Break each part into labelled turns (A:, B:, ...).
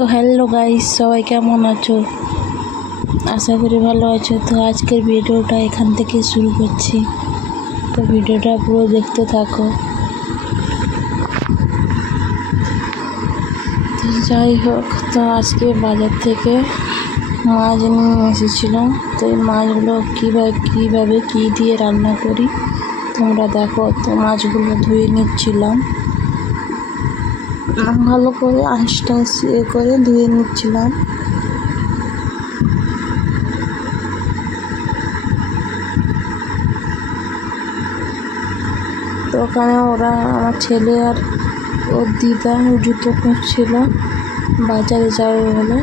A: তো hello guys, সবাই কেমন আছো? আশা করি ভালো আছো। তো আজকের ভিডিওটা এখান থেকে শুরু করছি। তো ভিডিওটা পুরো দেখতে থাকো। তো যাই হোক, তো আজকে বাজার থেকে মাছ নিয়ে এসেছিলাম। তো এই মাছগুলো কীভাবে কীভাবে, কী দিয়ে রান্না করি, তোমরা দেখো। তো মাছগুলো ধুয়ে নিচ্ছিলাম। ভালো করে আঁশ টাঁশ ইয়ে করে ধুয়ে নিচ্ছিলাম। তো ওখানে ওরা, আমার ছেলে আর ওর দিদা জুতো খুঁজছিল, বাজারে যাবে বলে।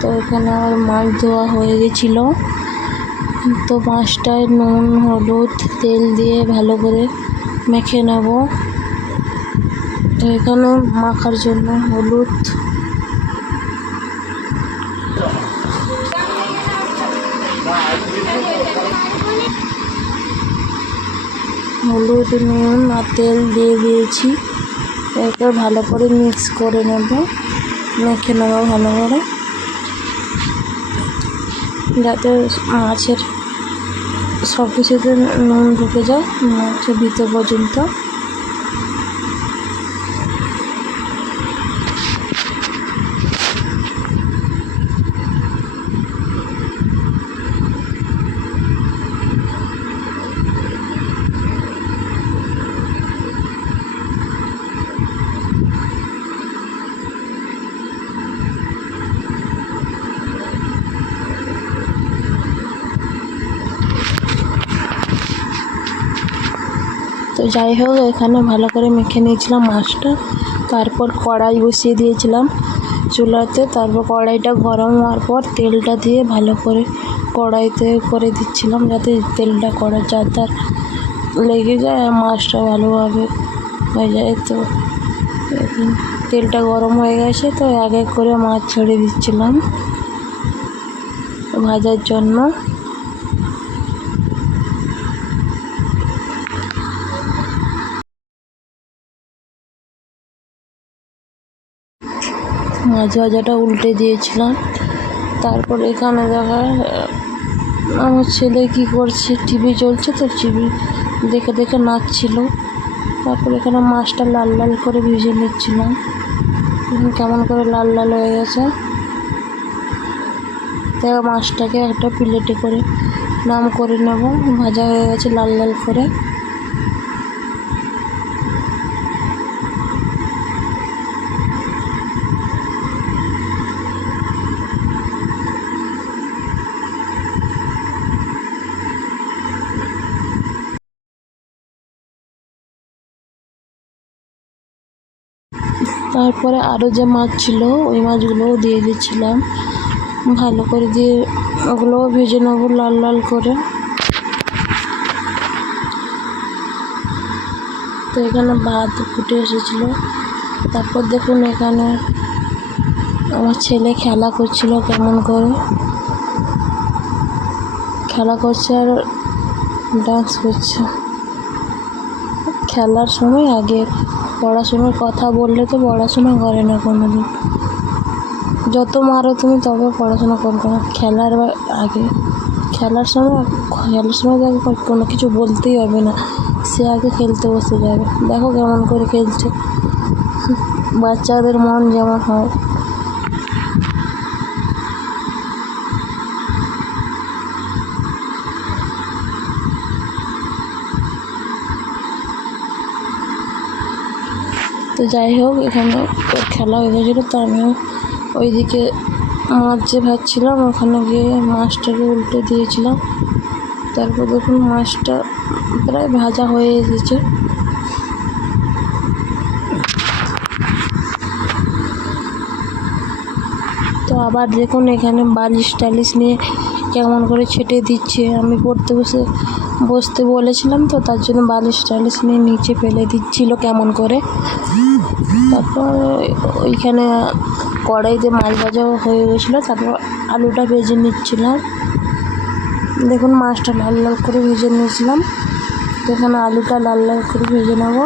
A: তো ওখানে আমার মাছ ধোয়া হয়ে গেছিল। তো মাছটায় নুন, হলুদ, তেল দিয়ে ভালো করে মেখে নেব। এখানে মাখার জন্য হলুদ। হলুদ, নুন আর তেল দিয়ে দিয়েছি। এরপর ভালো করে মিক্স করে নেব। মেখে নেব ভালো করে। যাতে মাছের সব কিছুতে নুন ঢুকে যায়, মাছের ভিতর পর্যন্ত। যাই হোক, এখানে ভালো করে মেখে নিয়েছিলাম মাছটা। তারপর কড়াই বসিয়ে দিয়েছিলাম চুলাতে। তারপর কড়াইটা গরম হওয়ার পর তেলটা দিয়ে ভালো করে কড়াইতে করে দিচ্ছিলাম যাতে তেলটা কড়াই যাতে লেগে যায় আর মাছটা ভালোভাবে হয়ে যায়। তো তেলটা গরম হয়ে গেছে, তো এক এক করে মাছ ছেড়ে দিচ্ছিলাম ভাজার জন্য। মাছ ভাজাটা উল্টে দিয়েছিলাম। তারপর এখানে দেখা, আমার ছেলে কী করছে, টিভি চলছে তো, টিভি দেখে দেখে নাচছিল। তারপর এখানে মাছটা লাল লাল করে ভেজে নিচ্ছিলাম। কেমন করে লাল লাল হয়ে গেছে। তাই মাছটাকে একটা প্লেটে করে নাম করে নেব। ভাজা হয়ে গেছে লাল লাল করে। তারপরে আরও যে মাছ ছিল, ওই মাছগুলোও দিয়ে দিচ্ছিলাম। ভালো করে দিয়ে ওগুলোও ভেজে নেব লাল লাল করে। তো এখানে ভাত ফুটে এসেছিল। তারপর দেখুন এখানে আমার ছেলে খেলা করছিল কেমন করে। খেলা করছে আর ডান্স করছে। খেলার সময় আগে পড়াশোনার কথা বললে তো পড়াশোনা করে না কোনো দিন যত মারো তুমি তবে পড়াশোনা করবে না। খেলার আগে খেলার সময় খেলার সময় দেখো কোনো কিছু বলতেই হবে না। সে আগে খেলতে বসে যাবে। দেখো কেমন করে খেলছে। বাচ্চাদের মন যেমন হয়। তো যাই হোক, এখানে খেলা হয়ে গেছিল, তো আমিও ওইদিকে মাছ যে ভাজছিলাম ওখানে গিয়ে মাছটাকে উল্টে দিয়েছিলাম। তারপর দেখুন মাছটা প্রায় ভাজা হয়ে এসেছে তো আবার দেখুন এখানে বালিশ টালিশ নিয়ে কেমন করে ছেটে দিচ্ছে। আমি পড়তে বসে, বসতে বলেছিলাম তো, তার জন্য বালিশ টালিশ নিয়ে নিচে ফেলে দিচ্ছিল কেমন করে। তারপর ওইখানে কড়াইতে মাছ ভাজাও হয়ে গেছিল, তারপর আলুটা ভেজে নিচ্ছিলাম। দেখুন মাছটা লাল লাল করে ভেজে নিয়েছিলাম। তো এখানে আলুটা লাল লাল করে ভেজে নেব।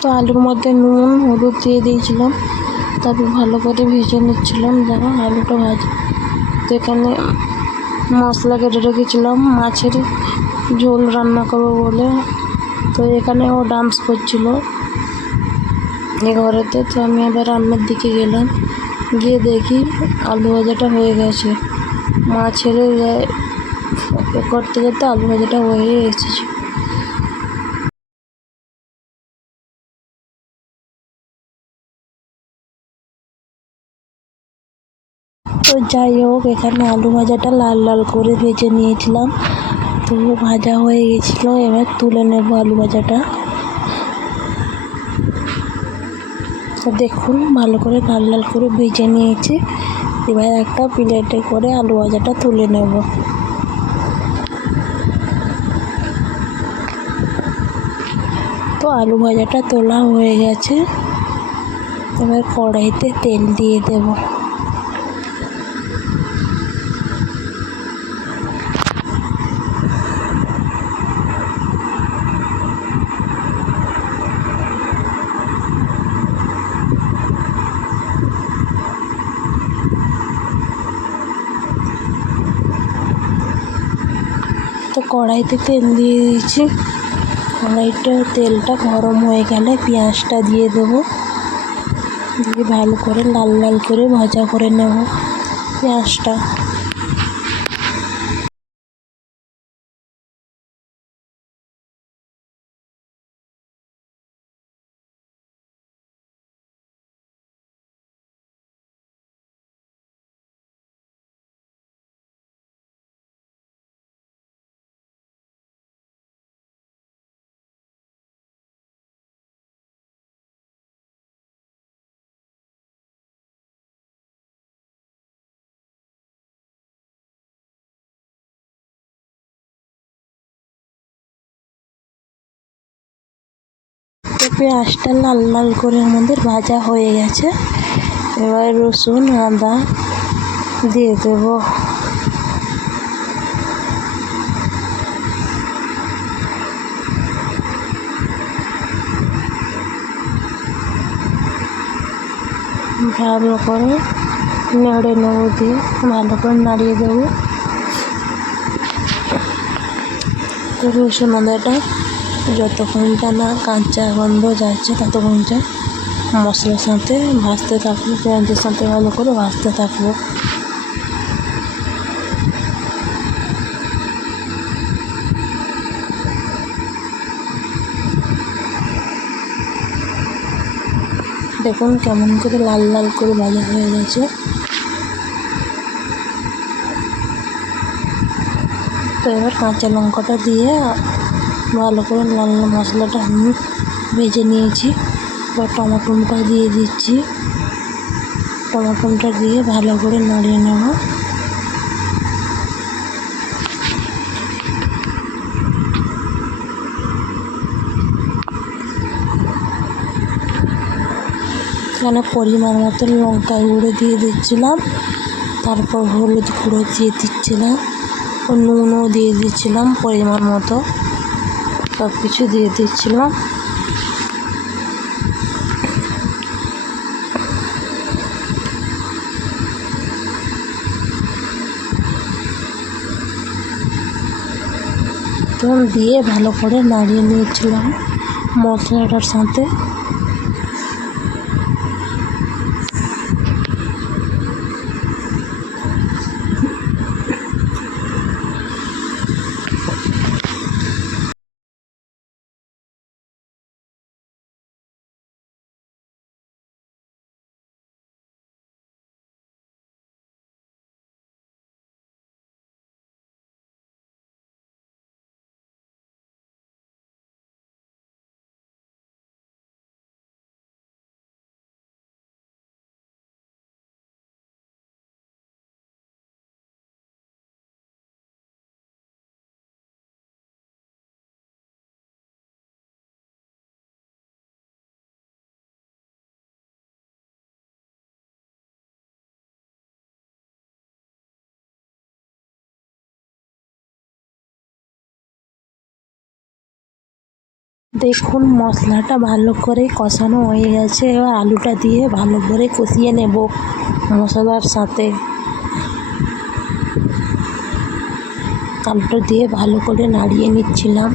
A: তো আলুর মধ্যে নুন, হলুদ দিয়ে দিয়েছিলাম। তারপর ভালো করে ভেজে নিচ্ছিলাম। দেখো আলুটা ভাজা তো এখানে মশলা কেটে রেখেছিলাম। মাছের ঝোল রান্না করব বলে। তো এখানে ও ডান্স করছিল এ ঘরেতে। তো আমি আবার রান্নার দিকে গেলাম। গিয়ে দেখি আলু ভাজাটা হয়ে গেছে। মাছের করতে করতে আলু ভাজাটা হয়ে এসেছে। তো যাই হোক, এখানে আলু ভাজাটা লাল লাল করে ভেজে নিয়েছিলাম। তো ভাজা হয়ে গেছিল, এবার তুলে নেব আলু ভাজাটা। তো দেখুন, ভালো করে লাল লাল করে ভেজে নিয়েছি। এবার একটা প্লেটে করে আলু ভাজাটা তুলে নেব। তো আলু ভাজাটা তোলা হয়ে গেছে। এবার কড়াইতে তেল দিয়ে দেবো। তো কড়াইতে তেল দিয়ে দিয়েছি। কড়াইটা তেলটা গরম হয়ে গেলে পেঁয়াজটা দিয়ে দেবো। দিয়ে ভালো করে লাল লাল করে ভাজা করে নেব। পেঁয়াজটা পেঁয়াজটা লাল লাল করে আমাদের ভাজা হয়ে গেছে। এবার রসুন, আদা দিয়ে দেবো। ভালো করে নেড়ে নেব দিয়ে ভালো করে নাড়িয়ে দেবো। রসুন, আদাটা যতক্ষণটা না কাঁচা গন্ধ যাচ্ছে ততক্ষণটা মশলার সাথে ভাজতে থাকব পেঁয়াজের সাথে ভালো করে ভাজতে থাকব। দেখুন কেমন করে লাল লাল করে ভাজা হয়ে গেছে। তো এবার কাঁচা লঙ্কাটা দিয়ে ভালো করে লাল মশলাটা আমি ভেজে নিয়েছি। বা টমাটোটা দিয়ে দিচ্ছি। টমাটোটা দিয়ে ভালো করে নাড়িয়ে নেব। এখানে পরিমাণ মতো লঙ্কা গুঁড়ো দিয়ে দিচ্ছিলাম। তারপর হলুদ গুঁড়ো দিয়ে দিচ্ছিলাম। নুনও দিয়ে দিচ্ছিলাম পরিমাণ মতো। সব কিছু দিয়ে দিচ্ছিলাম। তো দিয়ে ভালো করে নাড়িয়ে নিয়েছিলাম মশলাটার সাথে। দেখুন, মশলাটা ভালো করে কষানো হয়ে গেছে। এবার আলুটা দিয়ে ভালো করে কষিয়ে নেব মশলার সাথে। আলুটা দিয়ে ভালো করে নাড়িয়ে নিচ্ছিলাম।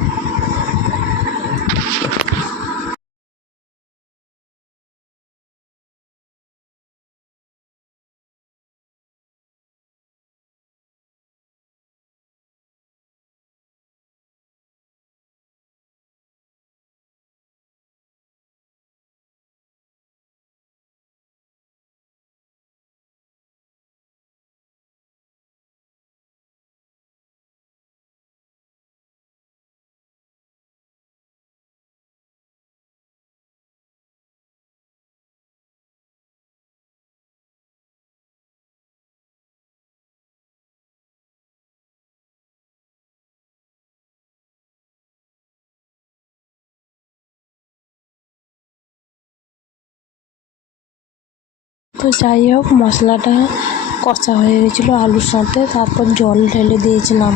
A: তো যাই হোক মশলাটা কষা হয়ে গেছিল আলুর সাথে তারপর জল ঢেলে দিয়েছিলাম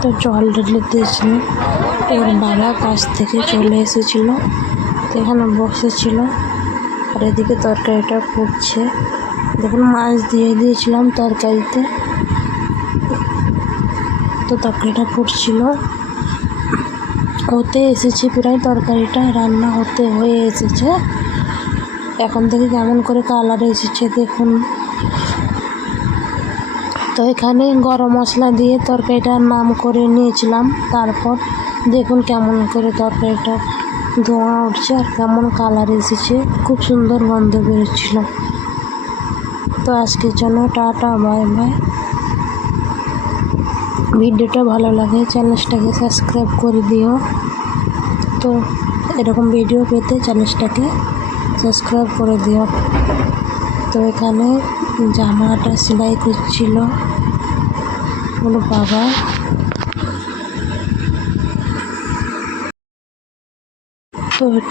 A: তো জল ঢেলে দিয়েছিলাম ওর বাবা কাছ থেকে চলে এসেছিল, এখানে বসেছিল আর এদিকে তরকারিটা ফুটছে দেখুন, মাছ দিয়ে দিয়েছিলাম তরকারিতে। তো তরকারিটা ফুটছিল হতে এসেছে প্রায়, তরকারিটা রান্না হতে হয়ে এসেছে। এখন থেকে কেমন করে কালার এসেছে, দেখুন। তো এখানে গরম মশলা দিয়ে তরকারিটার নাম করে নিয়েছিলাম। তারপর দেখুন কেমন করে তারপরে তরকারিটা ধোঁয়া উঠছে আর কেমন কালার এসেছে। খুব সুন্দর গন্ধ বেরোচ্ছিল। তো আজকের জন্য টাটা বাই বাই ভিডিওটা ভালো লাগে চ্যানেলটাকে সাবস্ক্রাইব করে দিও। তো এরকম ভিডিও পেতে চ্যানেলটাকে সাবস্ক্রাইব করে দিও। তো এখানে জামাটা সেলাই করছিল। কোনো বাবা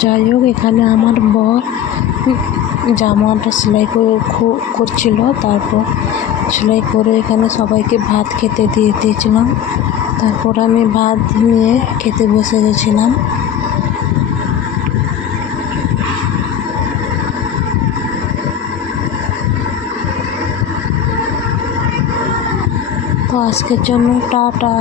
A: যাই হোক, এখানে আমার বর জামাটা সেলাই করে করছিল। তারপর সেলাই করে এখানে সবাইকে ভাত খেতে দিয়ে দিয়েছিলাম। তারপর আমি ভাত নিয়ে খেতে বসে গেছিলাম। তো আজকের জন্য টাটা।